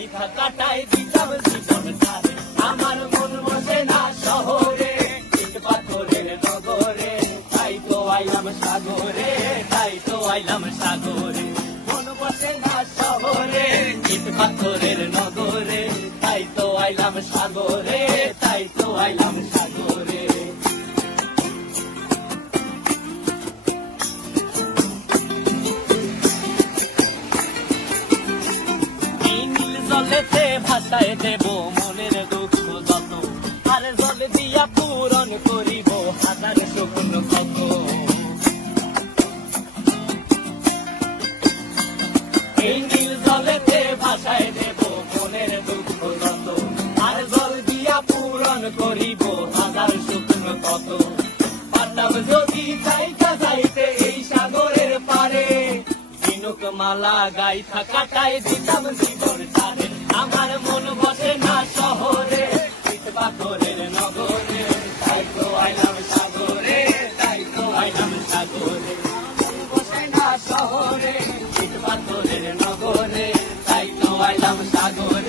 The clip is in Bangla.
গাইথা কাটায় দিতাম জীবনটারে। আমার মন বসে না শহরে, ইট পাথরের নগরে, তাই তো আইলাম সাগরে, তাই তো আইলাম সাগরে। মন বসে না শহরে, ইট পাথরের নগরে, তাই তো আইলাম সাগরে, তাই তো আইলাম সাগরে। জলেতে ভাসায় দেব মনের দুঃখ যত, আর জল দিয়া পূরণ করিব হাজার স্বপ্ন কত। এই নীল জলেতে ভাসায় দেব মনের দুঃখ যত, আর জল দিয়া পূরণ করিব হাজার স্বপ্ন কত। পারতাম যদি যাইতা যাইতে এই সাগরের পারে, ঝিনুক মালা গাইথা কাটায় দিতাম জীবনটারে। আমার মন বসে না শহরে, ইট পাথরের নগরে, তাই তো আইলাম সাগরে, তাই তো আইলাম সাগরে। মন বসে না শহরে, ইট পাথরের নগরে, তাই তো আইলাম সাগরে।